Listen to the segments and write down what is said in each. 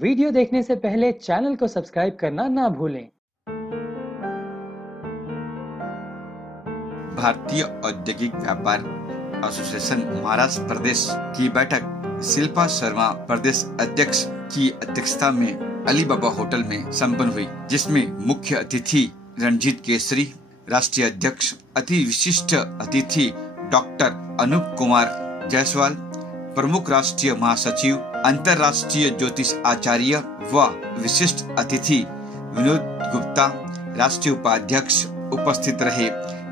Video देखने से पहले चैनल को सब्सक्राइब करना ना भूलें। भारतीय औद्योगिक व्यापार एसोसिएशन महाराष्ट्र प्रदेश की बैठक शिल्पा शर्मा प्रदेश अध्यक्ष की अध्यक्षता में अलीबाबा होटल में संपन्न हुई, जिसमें मुख्य अतिथि रणजीत केसरी, राष्ट्रीय अध्यक्ष, अति विशिष्ट अतिथि डॉक्टर अनूप कुमार जायसवाल, प्रमुख राष्ट्रीय महासचिव, अंतर्राष्ट्रीय ज्योतिष आचार्य व विशिष्ट अतिथि विनोद गुप्ता, राष्ट्रीय उपाध्यक्ष उपस्थित रहे,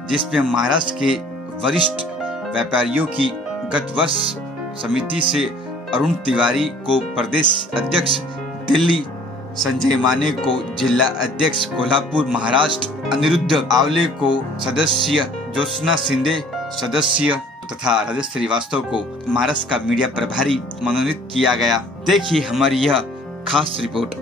जिसमें महाराष्ट्र के वरिष्ठ व्यापारियों की गत वर्ष समिति से अरुण तिवारी को प्रदेश अध्यक्ष दिल्ली, संजय माने को जिला अध्यक्ष कोल्हापुर महाराष्ट्र, अनिरुद्ध आवले को सदस्य, ज्योत्सना शिंदे सदस्य तथा राजेश श्रीवास्तव को महाराष्ट्र का मीडिया प्रभारी मनोनीत किया गया। देखिए हमारी यह खास रिपोर्ट।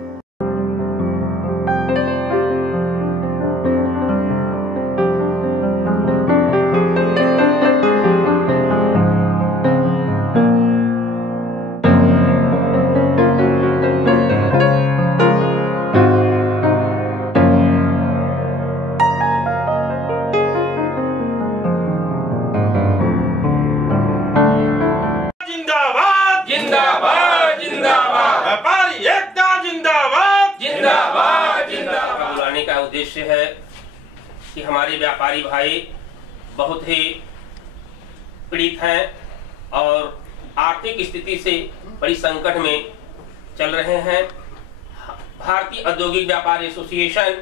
उद्देश्य है कि हमारे व्यापारी भाई बहुत ही पीड़ित हैं और आर्थिक स्थिति से बड़ी संकट में चल रहे हैं। भारतीय औद्योगिक व्यापार एसोसिएशन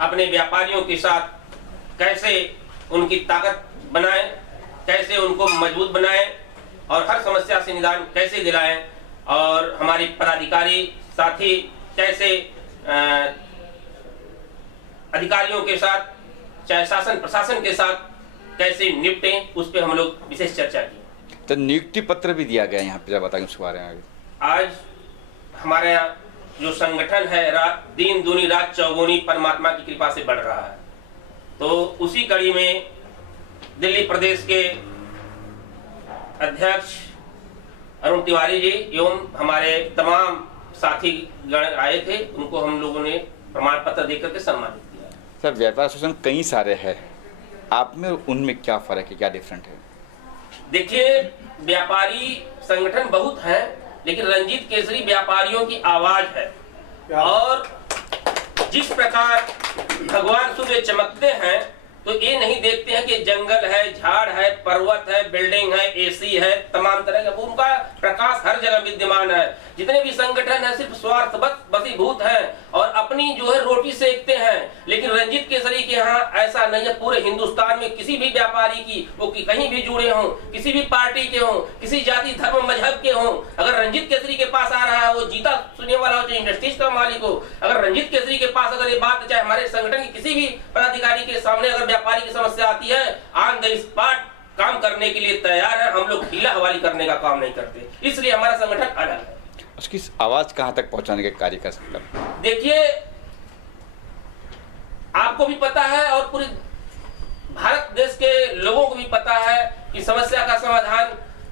अपने व्यापारियों के साथ कैसे उनकी ताकत बनाए, कैसे उनको मजबूत बनाए और हर समस्या से निदान कैसे दिलाएं, और हमारे पदाधिकारी साथी कैसे अधिकारियों के साथ, चाहे शासन प्रशासन के साथ कैसे निपटें, उस पर हम लोग विशेष चर्चा की। तो नियुक्ति पत्र भी दिया गया यहाँ पे, बताएं उसके बारे में। आज हमारा जो संगठन है दिन दूनी रात चौगुनी परमात्मा की कृपा से बढ़ रहा है, तो उसी कड़ी में दिल्ली प्रदेश के अध्यक्ष अरुण तिवारी जी एवं हमारे तमाम साथी गण आए थे, उनको हम लोगों ने प्रमाण पत्र देकर के सम्मानित किया। सर, व्यापार एसोसिएशन कई सारे हैं, आप में उनमें क्या फर्क है, क्या डिफरेंट है? देखिए, व्यापारी संगठन बहुत हैं, लेकिन रणजीत केसरी व्यापारियों की आवाज है। और जिस प्रकार भगवान सूर्य चमकते हैं, तो ये नहीं देखते हैं कि जंगल है, झाड़ है, पर्वत है, बिल्डिंग है, एसी है, तमाम तरह का उनका प्रकाश हर जगह विद्यमान है। जितने भी संगठन है सिर्फ स्वार्थवश बसीभूत हैं और अपनी जो है रोटी सेकते हैं, लेकिन रणजीत केसरी के यहाँ ऐसा नहीं है। पूरे हिंदुस्तान में किसी भी व्यापारी की, वो कहीं भी जुड़े हों, किसी भी पार्टी के हों, किसी जाति धर्म मजहब के हों, अगर रंजीत केसरी के पास आ रहा है, वो जीता सुनने वाला हो, चाहे इंडस्ट्रीज का मालिक हो, अगर रंजीत केसरी के पास अगर ये बात, चाहे हमारे संगठन के किसी भी पदाधिकारी के सामने अगर व्यापारी की समस्या आती है, ऑन द स्पॉट काम करने के लिए तैयार है। हम लोग ढीला हवाली करने का काम नहीं करते, इसलिए हमारा संगठन अलग है। उसकी आवाज कहां तक पहुंचाने के कार्य कर सकता है? देखिए, आपको भी पता है और पूरे भारत देश के लोगों को भी पता है कि समस्या का समाधान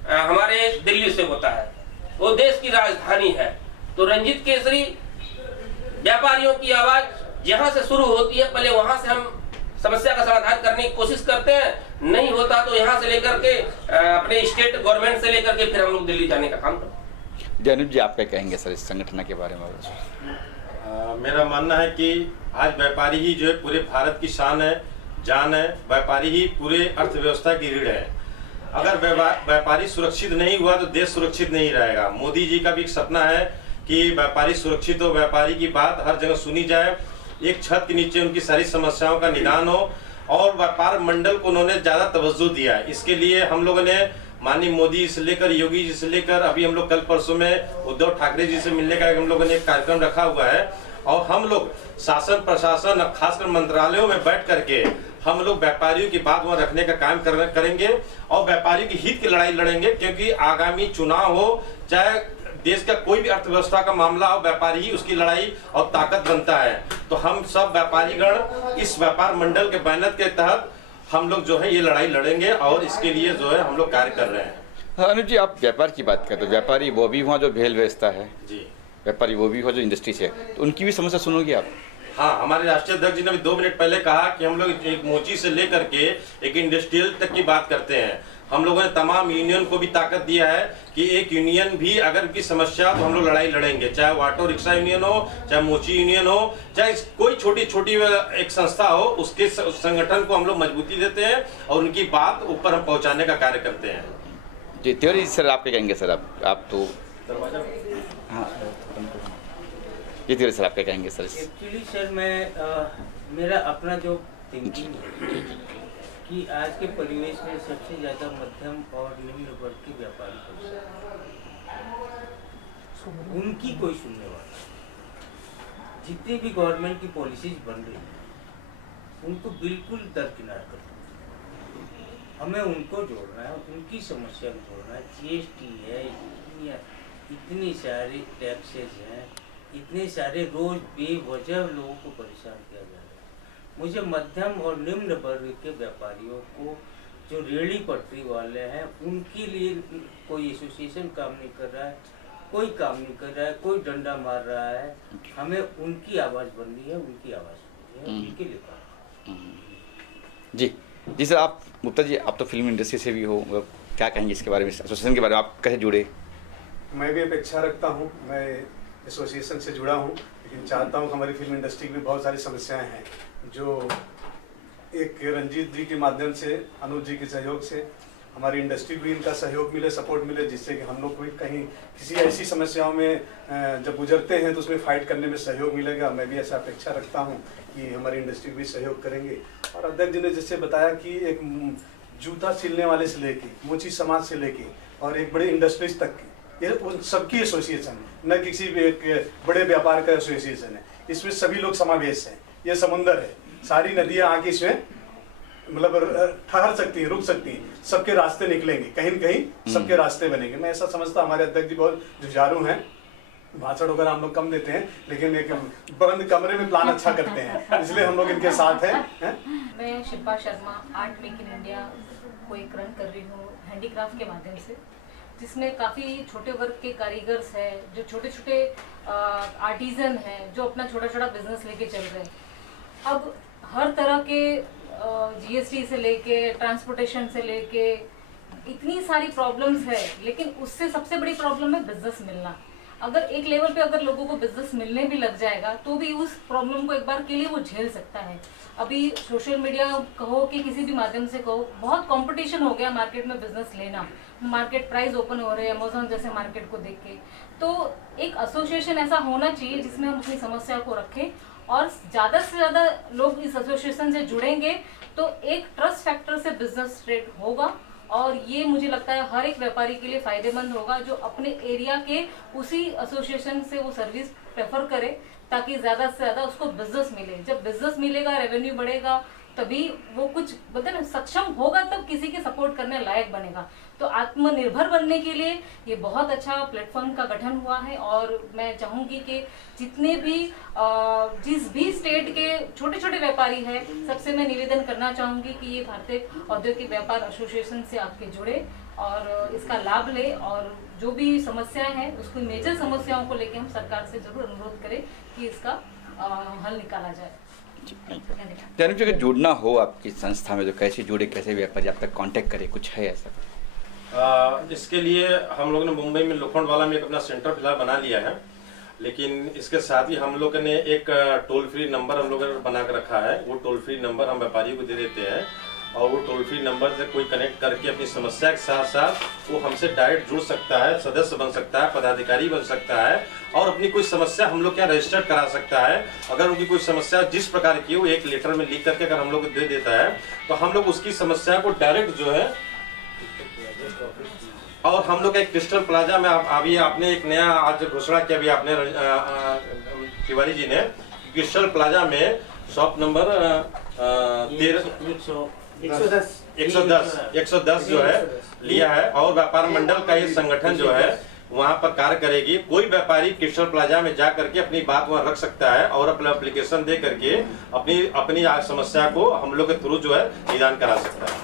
हमारे दिल्ली से होता है, वो देश की राजधानी है। तो रणजीत केसरी व्यापारियों की आवाज जहां से शुरू होती है, पहले वहां से हम समस्या का समाधान करने की कोशिश करते हैं, नहीं होता तो यहाँ से लेकर के अपने स्टेट गवर्नमेंट से लेकर के फिर हम लोग दिल्ली जाने का काम करते हैं। अनुज जी, आप क्या कहेंगे सर इस संगठन के बारे में? मेरा मानना है कि आज व्यापारी ही जो है पूरे भारत की शान है, जान है। व्यापारी ही पूरे अर्थव्यवस्था की रीढ़ है। अगर व्यापारी सुरक्षित नहीं हुआ तो देश सुरक्षित नहीं रहेगा। मोदी जी का भी एक सपना है कि व्यापारी सुरक्षित हो, व्यापारी की बात हर जगह सुनी जाए, एक छत के नीचे उनकी सारी समस्याओं का निदान हो, और व्यापार मंडल को उन्होंने ज्यादा तवज्जो दिया है। इसके लिए हम लोगों ने माननीय मोदी से लेकर योगी जी से लेकर अभी हम लोग कल परसों में उद्धव ठाकरे जी से मिलने का हम लोगों ने एक कार्यक्रम रखा हुआ है, और हम लोग शासन प्रशासन खासकर मंत्रालयों में बैठ करके हम लोग व्यापारियों की बात वहां रखने का काम करेंगे और व्यापारियों की हित की लड़ाई लड़ेंगे। क्योंकि आगामी चुनाव हो, चाहे देश का कोई भी अर्थव्यवस्था का मामला हो, व्यापारी ही उसकी लड़ाई और ताकत बनता है। तो हम सब व्यापारीगण इस व्यापार मंडल के बैनर के तहत हम लोग जो है ये लड़ाई लड़ेंगे और इसके लिए जो है हम लोग कार्य कर रहे हैं। अनुज जी, आप व्यापार की बात करते हो, व्यापारी वो भी वहाँ जो भेल बेचता है जी, व्यापारी वो भी हो जो इंडस्ट्री से, तो उनकी भी समस्या सुनोगे आप? हाँ, हमारे राष्ट्रीय अध्यक्ष जी ने अभी 2 मिनट पहले कहा कि हम लोग एक मोची से लेकर के एक इंडस्ट्रियल तक की बात करते हैं। हम लोगों ने तमाम यूनियन को भी ताकत दिया है कि एक यूनियन भी अगर की समस्या तो हम लोग लड़ाई लड़ेंगे, चाहे वो ऑटो रिक्शा यूनियन हो, चाहे मोची यूनियन हो, चाहे कोई छोटी छोटी एक संस्था हो, उसके संगठन को हम लोग मजबूती देते हैं और उनकी बात ऊपर हम पहुंचाने का कार्य करते हैं। जी तिवारी सर, आप क्या कहेंगे? सर आप तो हाँ जी तिवारी सर, आप क्या कहेंगे? सर एक्चुअली सर मेरा अपना जो थिंकिंग है कि आज के परिवेश में सबसे ज़्यादा मध्यम और निम्न वर्ग के व्यापारी उनकी कोई सुनने वाला, जितनी भी गवर्नमेंट की पॉलिसीज बन रही है उनको बिल्कुल दरकिनार कर दो। हमें उनको जोड़ना है, उनकी समस्या को जोड़ना है। GST है, इतनी सारे टैक्सेस हैं, इतने सारे रोज बेवजह लोगों को परेशान किया जा रहा है। मुझे मध्यम और निम्न वर्ग के व्यापारियों को, जो रेहड़ी पटरी वाले हैं, उनके लिए कोई एसोसिएशन काम नहीं कर रहा है, कोई काम नहीं कर रहा है, कोई डंडा मार रहा है। हमें उनकी आवाज़ बननी है, उनकी आवाज़ बननी है, उनके लिए काम। जी सर, आप गुप्ता जी, आप तो फिल्म इंडस्ट्री से भी हो, क्या कहेंगे इसके बारे में, एसोसिएशन के बारे में आप कैसे जुड़े? मैं भी अपेक्षा रखता हूँ, मैं एसोसिएशन से जुड़ा हूँ, लेकिन चाहता हूँ कि हमारी फिल्म इंडस्ट्री में बहुत सारी समस्याएं हैं जो एक रंजीत जी के माध्यम से, अनुज जी के सहयोग से हमारी इंडस्ट्री भी इनका सहयोग मिले, सपोर्ट मिले, जिससे कि हम लोग को कहीं किसी ऐसी समस्याओं में जब गुजरते हैं तो उसमें फाइट करने में सहयोग मिलेगा। मैं भी ऐसा अपेक्षा रखता हूँ कि हमारी इंडस्ट्री भी सहयोग करेंगे। और अध्यक्ष जी ने जैसे बताया कि एक जूता सिलने वाले से लेके, मोची समाज से लेके और एक बड़े इंडस्ट्रीज तक की, ये उन सबकी एसोसिएशन है, न किसी भी एक बड़े व्यापार का एसोसिएशन है। इसमें सभी लोग समावेश हैं। ये समुंदर है, सारी नदियां आके इसमें मतलब ठहर सकती हैं, रुक सकती हैं, सबके रास्ते निकलेंगे, कहीं न कहीं सबके रास्ते बनेंगे। मैं ऐसा समझता, हमारे अध्यक्ष जी बहुत जुझारू हैं, भाषण वगैरह हम लोग कम देते हैं, लेकिन एक बंद कमरे में प्लान अच्छा करते हैं, इसलिए हम लोग इनके साथ हैं। मैं Shilpa Sharma art make in India को एक रन कर रही हूँ हैंडीक्राफ्ट के माध्यम से, जिसमें काफ़ी छोटे वर्ग के कारीगर्स हैं, जो छोटे छोटे आर्टिजन हैं, जो अपना छोटा छोटा बिजनेस लेके चल रहे हैं। अब हर तरह के GST से लेके, ट्रांसपोर्टेशन से लेके इतनी सारी प्रॉब्लम्स है, लेकिन उससे सबसे बड़ी प्रॉब्लम है बिजनेस मिलना। अगर एक लेवल पे अगर लोगों को बिजनेस मिलने भी लग जाएगा तो भी उस प्रॉब्लम को एक बार के लिए वो झेल सकता है। अभी सोशल मीडिया कहो कि किसी भी माध्यम से कहो, बहुत कंपटीशन हो गया मार्केट में बिजनेस लेना, मार्केट प्राइस ओपन हो रहे हैं अमेज़न जैसे मार्केट को देख के। तो एक एसोसिएशन ऐसा होना चाहिए जिसमें हम अपनी समस्या को रखें और ज़्यादा से ज़्यादा लोग इस एसोसिएशन से जुड़ेंगे तो एक ट्रस्ट फैक्टर से बिजनेस स्ट्रेट होगा और ये मुझे लगता है हर एक व्यापारी के लिए फायदेमंद होगा जो अपने एरिया के उसी एसोसिएशन से वो सर्विस प्रेफर करे, ताकि ज़्यादा से ज़्यादा उसको बिजनेस मिले। जब बिजनेस मिलेगा, रेवेन्यू बढ़ेगा, तभी वो कुछ बदल सक्षम होगा, तब किसी के सपोर्ट करने लायक बनेगा। तो आत्मनिर्भर बनने के लिए ये बहुत अच्छा प्लेटफॉर्म का गठन हुआ है और मैं चाहूँगी कि जितने भी जिस भी स्टेट के छोटे छोटे व्यापारी हैं, सबसे मैं निवेदन करना चाहूँगी कि ये भारतीय औद्योगिक व्यापार एसोसिएशन से आपके जुड़े और इसका लाभ ले और जो भी समस्याएं हैं उसको, मेजर समस्याओं को लेकर हम सरकार से जरूर अनुरोध करें कि इसका हल निकाला जाए। अगर जुड़ना हो आपकी संस्था में तो कैसे जुड़े, कैसे व्यापारी आप तक कांटेक्ट करे, कुछ है ऐसा? इसके लिए हम लोगों ने मुंबई में लोखंडवाला में एक अपना सेंटर फिलहाल बना लिया है, लेकिन इसके साथ ही हम लोगों ने एक टोल फ्री नंबर हम लोगों ने बना कर रखा है। वो टोल फ्री नंबर हम व्यापारियों को दे देते हैं और वो टोल फ्री नंबर से कोई कनेक्ट करके अपनी समस्या के साथ साथ वो हमसे डायरेक्ट जुड़ सकता है, सदस्य बन सकता है, पदाधिकारी बन सकता है और अपनी कोई समस्या हम लोग क्या रजिस्टर्ड करा सकता है। अगर उनकी कोई समस्या जिस प्रकार की वो एक लेटर में लिख करके अगर हम लोग को दे देता है तो हम लोग उसकी समस्या को डायरेक्ट जो है, और हम लोग एक क्रिस्टल प्लाजा में अभी आपने एक नया आज घोषणा किया, अभी आपने तिवारी जी ने क्रिस्टल प्लाजा में शॉप नंबर 110 जो है लिया है और व्यापार मंडल का ये संगठन जो है वहाँ पर कार्य करेगी। कोई व्यापारी क्रिस्टल प्लाजा में जा करके अपनी बात वहाँ रख सकता है और अपना एप्लीकेशन दे करके अपनी समस्या को हम लोग के थ्रू जो है निदान करा सकता है।